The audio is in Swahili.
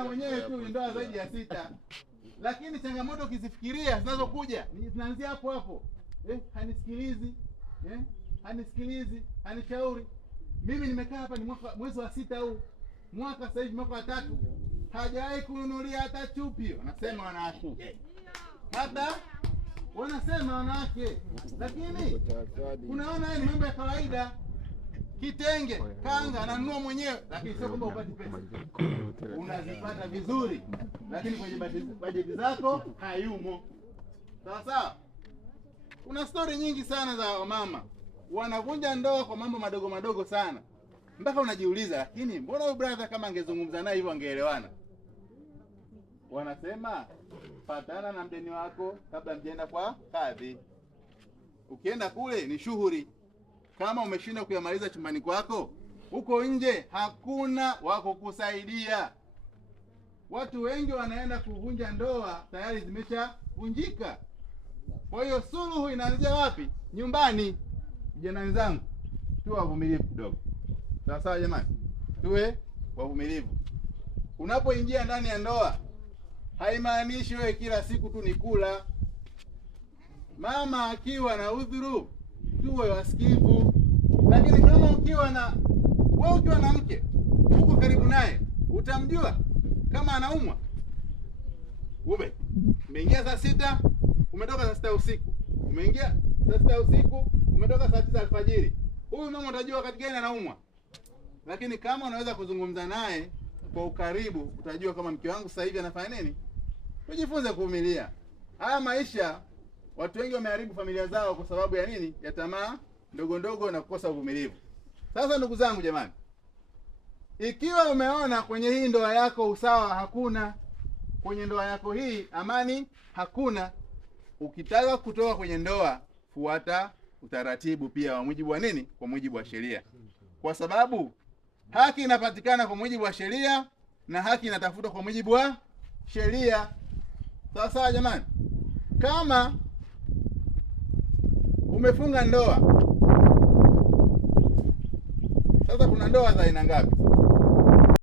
mwenyewe tu ndoa zaidi ya 6. Lakini changamoto ukizifikiria zinazokuja zinaanzia hapo hapo. Hanisikilizi. Hanisikilizi, hanishauri. Mimi nimekaa hapa ni mwezi wa 6 huu. Mwaka sasa hivi mwaka wa 3. Hajawahi kununulia hata chupi. Wanasema wanawake. Hata wanasema wanawake. Lakini unaona haya ni mambo ya kawaida. Kitenge, kanga ananunua mwenyewe, lakini sio kwamba upate pesa. Unazipata vizuri, lakini kwenye bajeti zako hayumo. Sawa sawa? Kuna story nyingi sana za wamama wanavunja ndoa kwa mambo madogo madogo sana. Mpaka unajiuliza, lakini mbona huyu brother kama angezungumza naye hivyo angeelewana? Wanasema patana na mdeni wako kabla mjenda kwa kadhi. Ukienda kule ni shughuli. Kama umeshinda kuyamaliza chumbani kwako, huko nje hakuna wako kusaidia. Watu wengi wanaenda kuvunja ndoa tayari zimeshavunjika. Kwa hiyo suluhu inaanzia wapi? Nyumbani. Vijana wenzangu, tuwe wavumilivu kidogo. Sawa sawa jamani? Tuwe wavumilivu. Unapoingia ndani ya ndoa, haimaanishi wewe kila siku tu ni kula. Mama akiwa na udhuru, tuwe wasikivu. Lakini kama ukiwa na mke uko karibu naye, utamjua kama anaumwa. Wewe umeingia saa 6, umetoka saa 6 usiku. Umeingia saa 6 usiku, umetoka saa 9 alfajiri. Huyu mama utajua wakati gani anaumwa. Lakini kama unaweza kuzungumza naye kwa ukaribu, utajua kama mke wangu sasa hivi anafanya nini. Tujifunze kuvumilia. Haya maisha watu wengi wameharibu familia zao kwa sababu ya nini? Ya tamaa ndogo ndogo na kukosa uvumilivu. Sasa ndugu zangu jamani, ikiwa umeona kwenye hii ndoa yako usawa hakuna, kwenye ndoa yako hii amani hakuna, ukitaka kutoka kwenye ndoa, fuata utaratibu pia wa mujibu wa nini? Kwa mujibu wa sheria. Kwa sababu haki inapatikana kwa mujibu wa sheria na haki inatafutwa kwa mujibu wa sheria. Sawa sawa jamani? Kama umefunga ndoa, sasa kuna ndoa za aina ngapi?